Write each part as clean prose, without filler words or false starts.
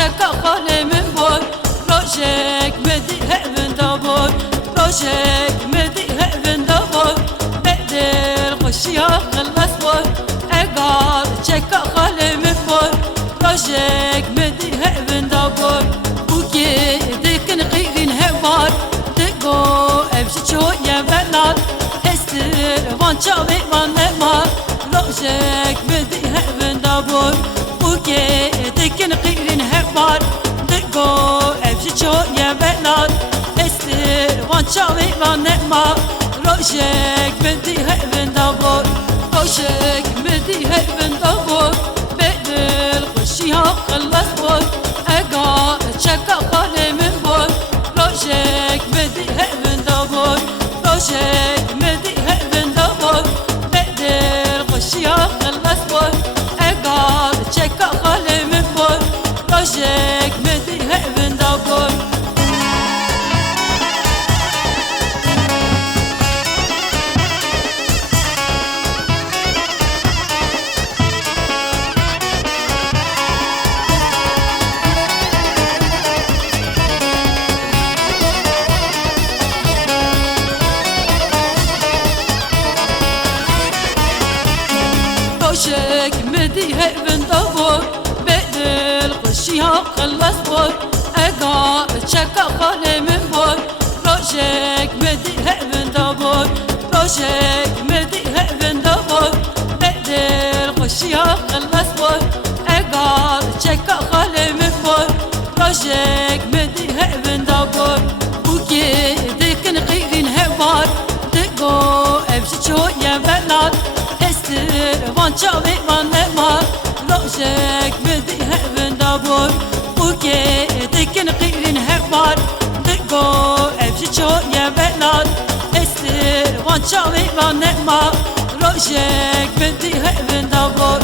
çeka halimin boy Rojek medi hevinde boy Rojek medi hevinde boy Bedel kuşya kıllas boy Egar çeka halimin boy Rojek medi hevinde boy Buki dikin qirin hevar Diko evşi çoğya velat Estir van çavi van nemar Rojek medi hevinde boy Buki dikin qirin hevar Diko evşi çoğya velat Estir van çavi van nemar Rojek medi hevinde boy Rojek medi hevinde boy Bedel kuşya kıllas boy Ega çeka halimin boy Rojek medi hevinde boy Rojek medi hevinde boy Bedel kuşya kıllas boy Ega çeka halimin boy Rojek medi hevinde boy Rojek medi hevinde boy Bedel kuşya kıllas boy Ega çeka halimin boy Rojek medi hevinde boy Rojek medi hevinde boy Bedel kuşya kıllas boy Ega çeka halimin boy Rojek medi hevinde boy Buki dikin qirin hevar Diko evşi çoğya velat Estir van çavi van nemar Rojek medi hevinde boy Buki dikin qirin hevar Diko evşi çoğya velat Estir van çavi van nemar Rojek medi hevinde boy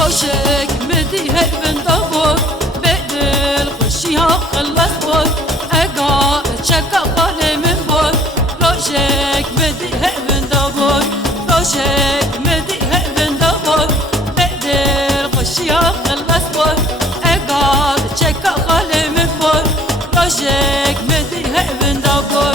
Rojek medi hevinde boy Bedel kuşya kıllas boy Ega çeka halimin boy Rojek medi hevinde boy Rojek medi hevinde boy Bedel kuşya kıllas boy Ega çeka halimin boy Rojek medi hevinde boy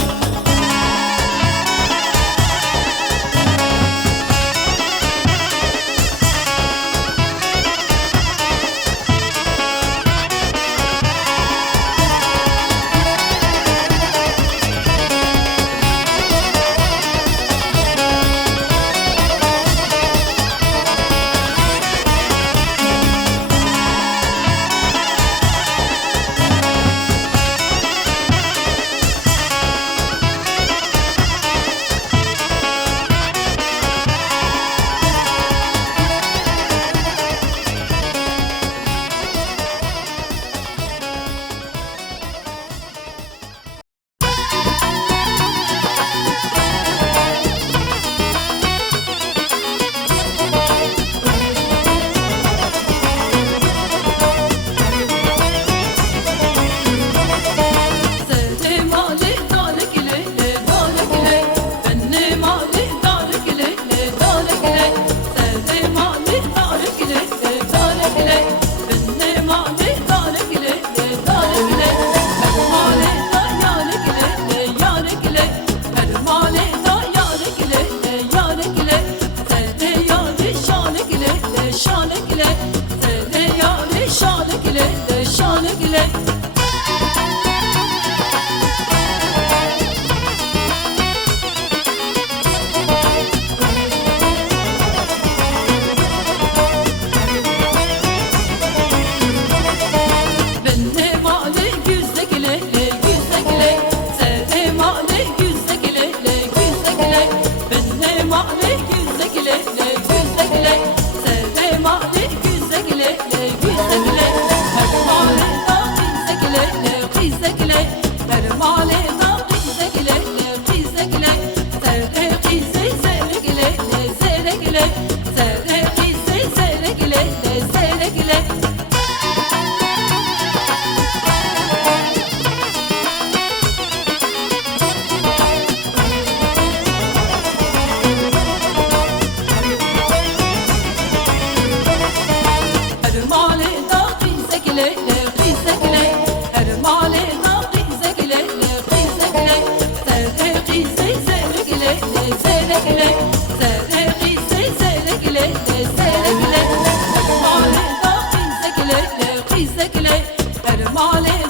ermale